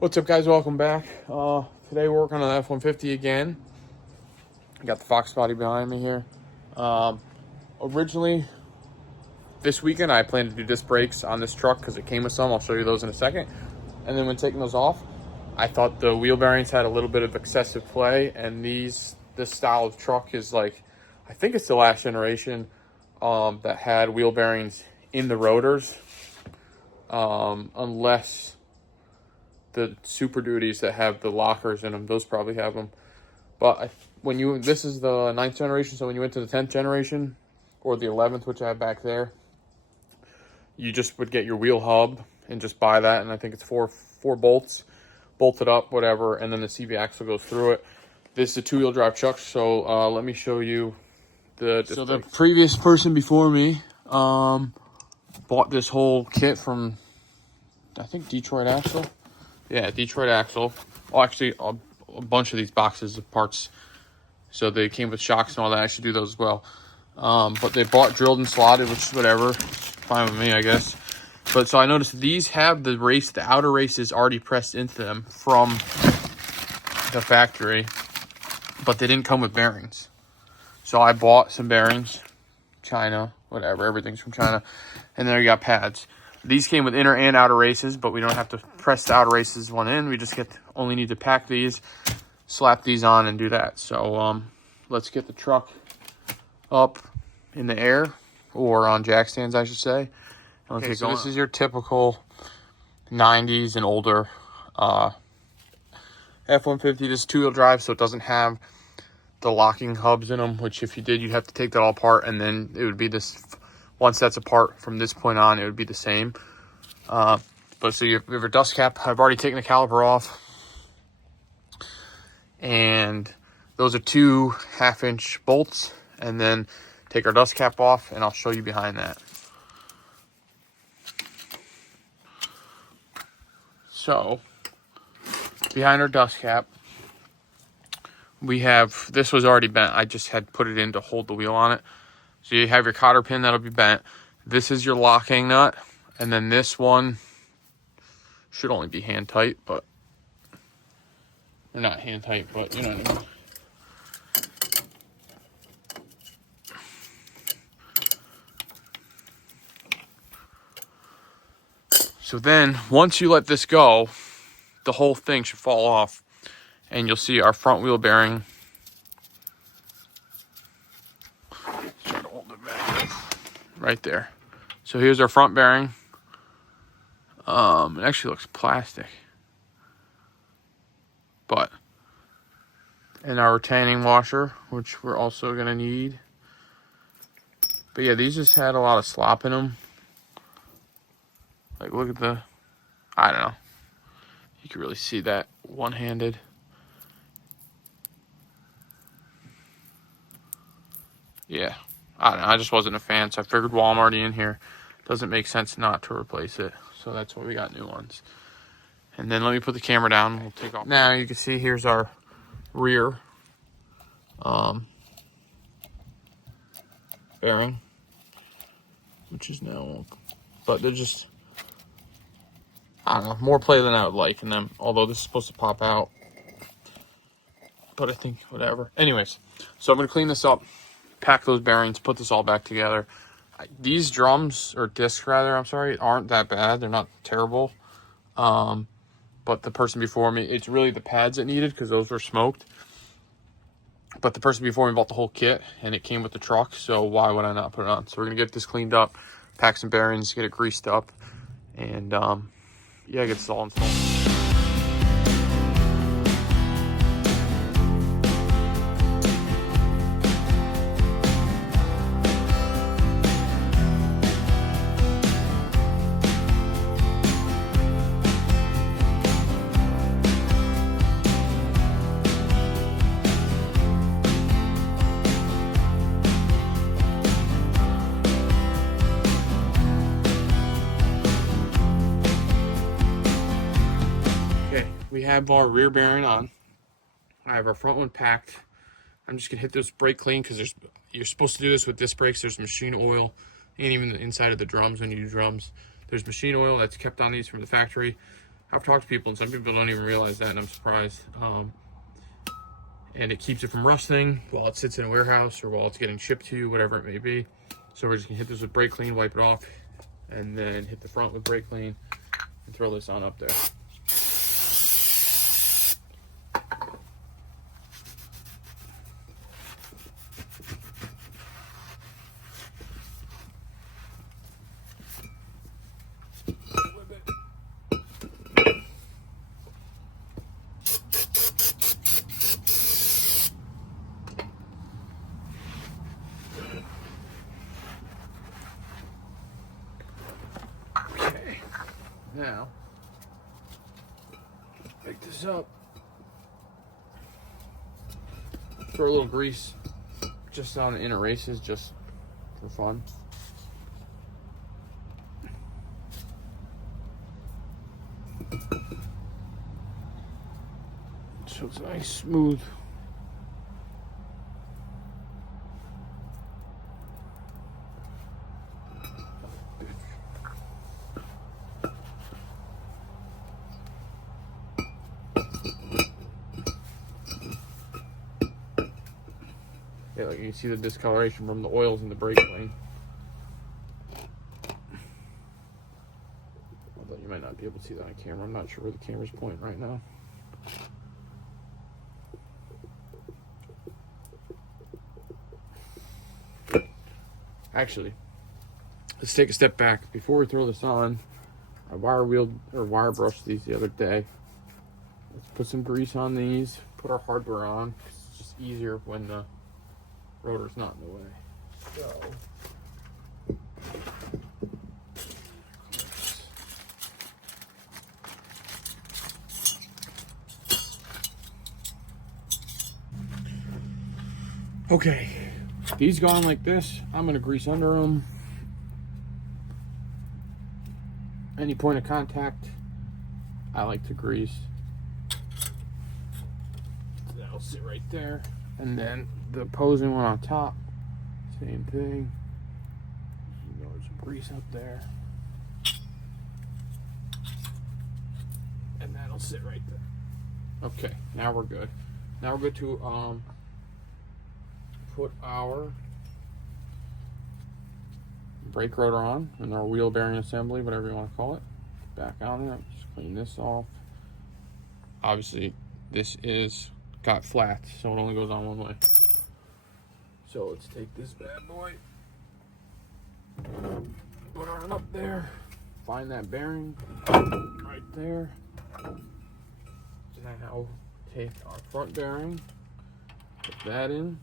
What's up, guys? Welcome back. Today we're working on the F-150 again. Got the Fox body behind me here. Originally, this weekend I planned to do disc brakes on this truck because it came with some. I'll show you those in a second. And then when taking those off, I thought the wheel bearings had a little bit of excessive play, and this style of truck is like, I think it's the last generation that had wheel bearings in the rotors, unless the Super Duties that have the lockers in them, those probably have them. But this is the 9th generation, so when you went to the 10th generation or the 11th, which I have back there, you just would get your wheel hub and just buy that, and I think it's four bolts bolted up, whatever, and then the CV axle goes through it. This is a 2-wheel drive truck, so let me show you the previous person before me bought this whole kit from, I think, Detroit Axle. Yeah, Detroit Axle. Well, actually, a bunch of these boxes of parts. So they came with shocks and all that. I should do those as well. But they bought drilled and slotted, which is whatever. Fine with me, I guess. But so I noticed these have the outer races already pressed into them from the factory. But they didn't come with bearings. So I bought some bearings. China, whatever. Everything's from China. And then you got pads. These came with inner and outer races, but we don't have to press the outer races one in. We just only need to pack these, slap these on, and do that. So let's get the truck up in the air, or on jack stands, I should say. Okay, so this is your typical 90s and older F-150. This is 2-wheel drive, so it doesn't have the locking hubs in them, which if you did, you'd have to take that all apart, and then it would be this. Once that's apart from this point on, it would be the same. But so you have a dust cap. I've already taken the caliper off. And those are 2 half-inch bolts. And then take our dust cap off, and I'll show you behind that. So, behind our dust cap, we have, this was already bent. I just had put it in to hold the wheel on it. So you have your cotter pin that'll be bent. This is your locking nut. And then this one should only be hand tight, but or not hand tight, but you know what I mean. So then once you let this go, the whole thing should fall off, and you'll see our front wheel bearing. Right there. So here's our front bearing. It actually looks plastic. But, and our retaining washer, which we're also going to need. But yeah, these just had a lot of slop in them. Like, look at I don't know. You can really see that one-handed. Yeah. I don't know, I just wasn't a fan, so I figured while I'm already in here, doesn't make sense not to replace it. So that's why we got new ones. And then let me put the camera down. We'll take off. Now you can see here's our rear bearing, which is now, but they're just, I don't know, more play than I would like in them. Although this is supposed to pop out, but I think whatever. Anyways, so I'm gonna clean this up, pack those bearings, put this all back together. These drums, or discs rather, I'm sorry, aren't that bad. They're not terrible. But the person before me, it's really the pads that needed because those were smoked. But the person before me bought the whole kit, and it came with the truck, so why would I not put it on? So we're going to get this cleaned up, pack some bearings, get it greased up, and yeah, get this all installed. We have our rear bearing on. I have our front one packed. I'm just gonna hit this brake clean because you're supposed to do this with disc brakes. There's machine oil, and even the inside of the drums when you do drums. There's machine oil that's kept on these from the factory. I've talked to people, and some people don't even realize that, and I'm surprised. And it keeps it from rusting while it sits in a warehouse or while it's getting shipped to you, whatever it may be. So we're just gonna hit this with brake clean, wipe it off, and then hit the front with brake clean and throw this on up there. Now, pick this up, throw a little grease just on the inner races, just for fun. So it's nice, smooth. Yeah, like you can see the discoloration from the oils in the brake clean. Although you might not be able to see that on camera. I'm not sure where the camera's pointing right now. Actually, let's take a step back. Before we throw this on, I wire brushed these the other day. Let's put some grease on these, put our hardware on. It's just easier when the rotor's not in the way. So, okay, these gone like this. I'm gonna grease under them. Any point of contact, I like to grease. That'll sit right there. And then the opposing one on top, same thing. There's some grease up there. And that'll sit right there. Okay, now we're good. Now we're good to put our brake rotor on and our wheel bearing assembly, whatever you want to call it. Back on there. Just clean this off. Obviously, this is got flat, so it only goes on one way. So let's take this bad boy, put it on up there, find that bearing right there. Now take our front bearing, put that in.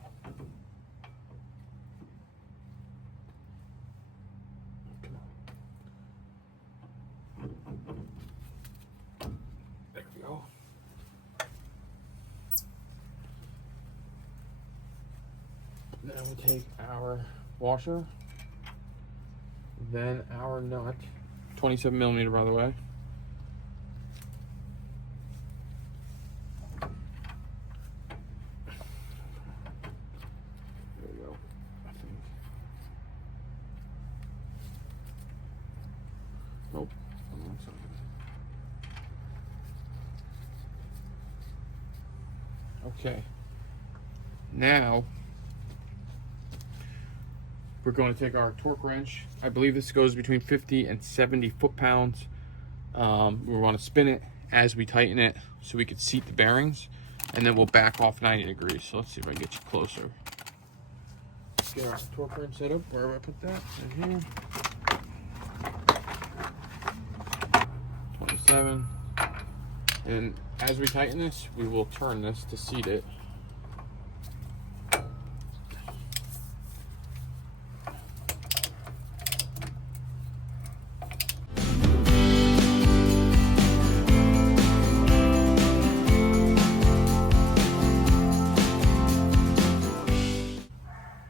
There we go. Then we'll take our washer, then our nut, 27 millimeter by the way. There we go, I think. Nope, on the wrong side. Okay, now we're going to take our torque wrench. I believe this goes between 50 and 70 foot-pounds. We want to spin it as we tighten it so we can seat the bearings, and then we'll back off 90 degrees. So let's see if I can get you closer. Let's get our torque wrench set up. Where do I put that? Right here. 27. And as we tighten this, we will turn this to seat it.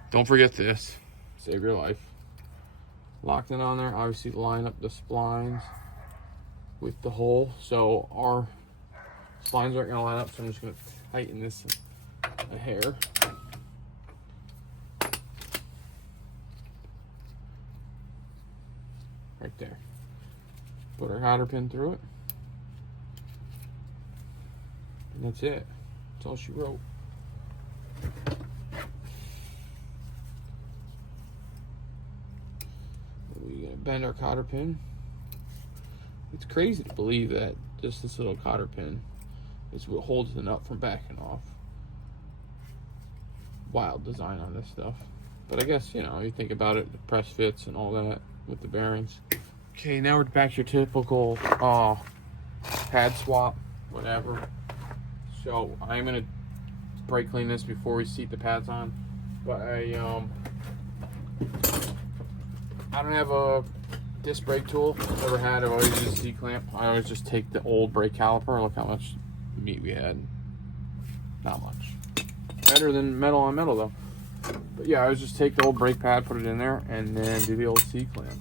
Don't forget this, save your life. Locked it on there, obviously line up the splines with the hole. So our splines aren't gonna line up, so I'm just gonna tighten this a hair. Right there. Put our outer pin through it. And that's it. That's all she wrote. We gotta bend our cotter pin. It's crazy to believe that just this little cotter pin is what holds the nut from backing off. Wild design on this stuff. But I guess, you know, you think about it, the press fits and all that with the bearings. Okay, now we're back to your typical pad swap, whatever. So I'm gonna brake clean this before we seat the pads on. But I don't have a disc brake tool. Never had. I've always used a C-clamp. I always just take the old brake caliper. Look how much meat we had. Not much. Better than metal on metal though. But yeah, I would just take the old brake pad, put it in there, and then do the old C-clamp.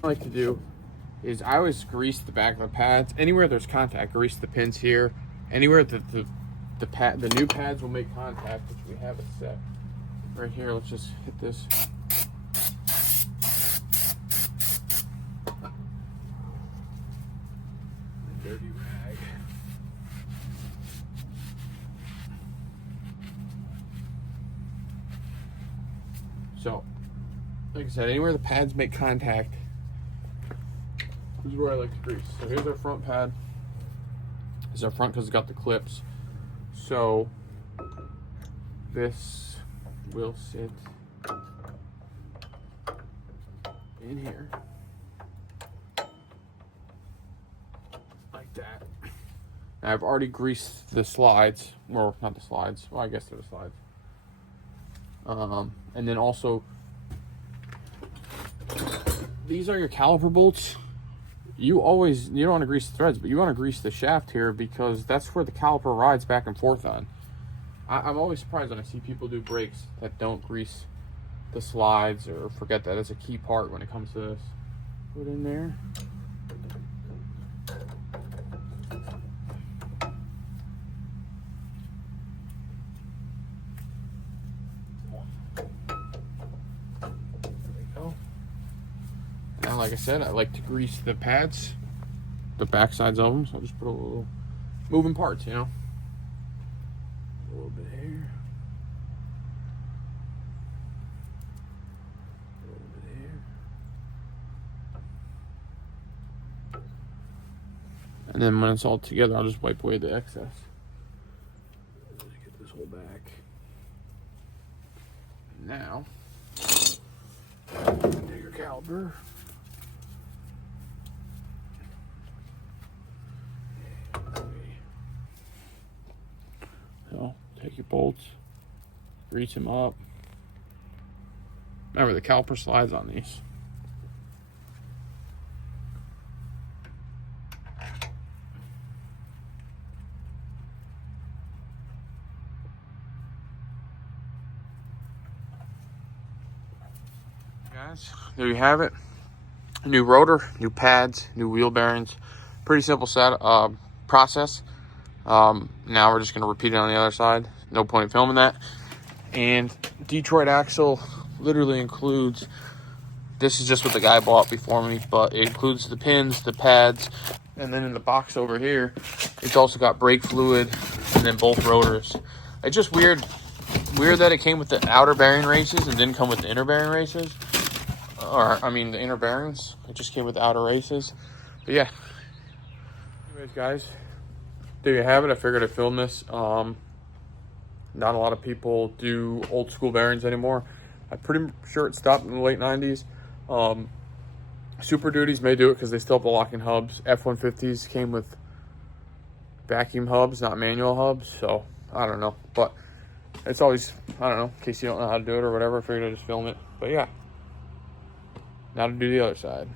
What I like to do is I always grease the back of the pads. Anywhere there's contact, grease the pins here. Anywhere the new pads will make contact, which we have it set. Right here, let's just hit this. Dirty rag. So, like I said, anywhere the pads make contact, this is where I like to grease. So here's our front pad. This is our front because it's got the clips. So this will sit in here like that. Now I've already greased the slides, or not the slides. Well, I guess they're the slides. And then also, these are your caliper bolts. You don't want to grease the threads, but you want to grease the shaft here because that's where the caliper rides back and forth on. I'm always surprised when I see people do brakes that don't grease the slides or forget that it's a key part when it comes to this. Put in there. Now, like I said, I like to grease the pads, the back sides of them, so I just put a little moving parts, you know. A little bit here. A little bit here. And then when it's all together, I'll just wipe away the excess. Let me get this whole back. Now, bigger caliper. So, take your bolts, grease them up. Remember, the caliper slides on these. Guys, there you have it. New rotor, new pads, new wheel bearings. Pretty simple process. Now we're just going to repeat it on the other side. No point in filming that. And Detroit axle literally includes, this is just what the guy bought before me, but it includes the pins, the pads, and then in the box over here, it's also got brake fluid and then both rotors. It's just weird that it came with the outer bearing races and didn't come with the inner bearing races. Or, I mean, the inner bearings. It just came with the outer races. But yeah. Anyways, guys, there you have it. I figured I'd film this. Not a lot of people do old school bearings anymore. I'm pretty sure it stopped in the late 90s. Super Duties may do it because they still have the locking hubs. F-150s came with vacuum hubs, not manual hubs. So, I don't know. But it's always, I don't know, in case you don't know how to do it or whatever. I figured I'd just film it. But yeah. Now to do the other side.